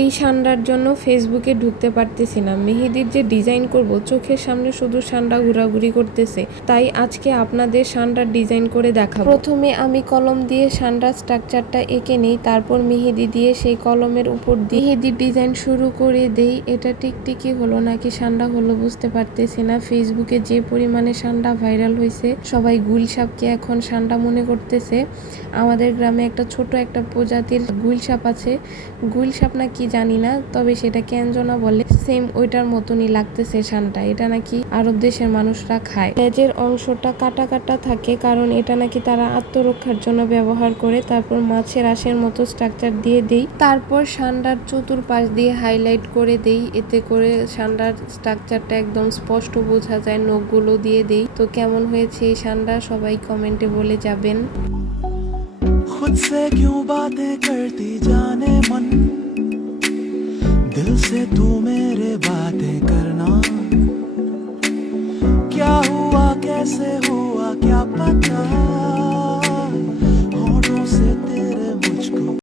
এই সান্ডার জন্য ফেসবুকে ঢুকতে পারতেছি না। মেহেদির যে ডিজাইন করব, চোখের সামনে শুধু সান্ডা ঘোরাঘুরি করতেছে। তাই আজকে আপনাদের সান্ডার ডিজাইন করে দেখাবো। প্রথমে আমি কলম দিয়ে সান্ডার স্ট্রাকচারটা এঁকে নেই, তারপর মেহেদি দিয়ে সেই কলমের উপর দিয়ে মেহেদির ডিজাইন শুরু করে দেই। এটা টিকটিকি হলো নাকি সান্ডা হলো বুঝতে পারতেছি না। ফেসবুকে যে পরিমাণে সান্ডা ভাইরাল হয়েছে, সবাই গুইলসাপকে এখন সান্ডা মনে করতেছে। আমাদের গ্রামে একটা ছোট একটা প্রজাতির গুইলসাপ আছে, গুইলসাপ না কি জানি না, তবে সেটা ক্যানজনা বলে। সেম ওইটার মতনই লাগতেছে সানটা। এটা নাকি আরব দেশের মানুষরা খায়। লেজের অংশটা কাটা কাটা থাকে, কারণ এটা নাকি তারা আত্মরক্ষার জন্য ব্যবহার করে। তারপর মাছের আঁশের মতো স্ট্রাকচার দিয়ে দেই, তারপর সান্ডার চতুর্পাশ দিয়ে হাইলাইট করে দেই। এতে করে সান্ডার স্ট্রাকচারটা একদম স্পষ্ট বোঝা যায়। নখগুলো দিয়ে দেই। তো কেমন হয়েছে এই সান্ডা সবাই কমেন্টে বলে যাবেন। खुद से क्यों बातें करती जाने मन, दिल से तू मेरे बातें करना, क्या हुआ कैसे हुआ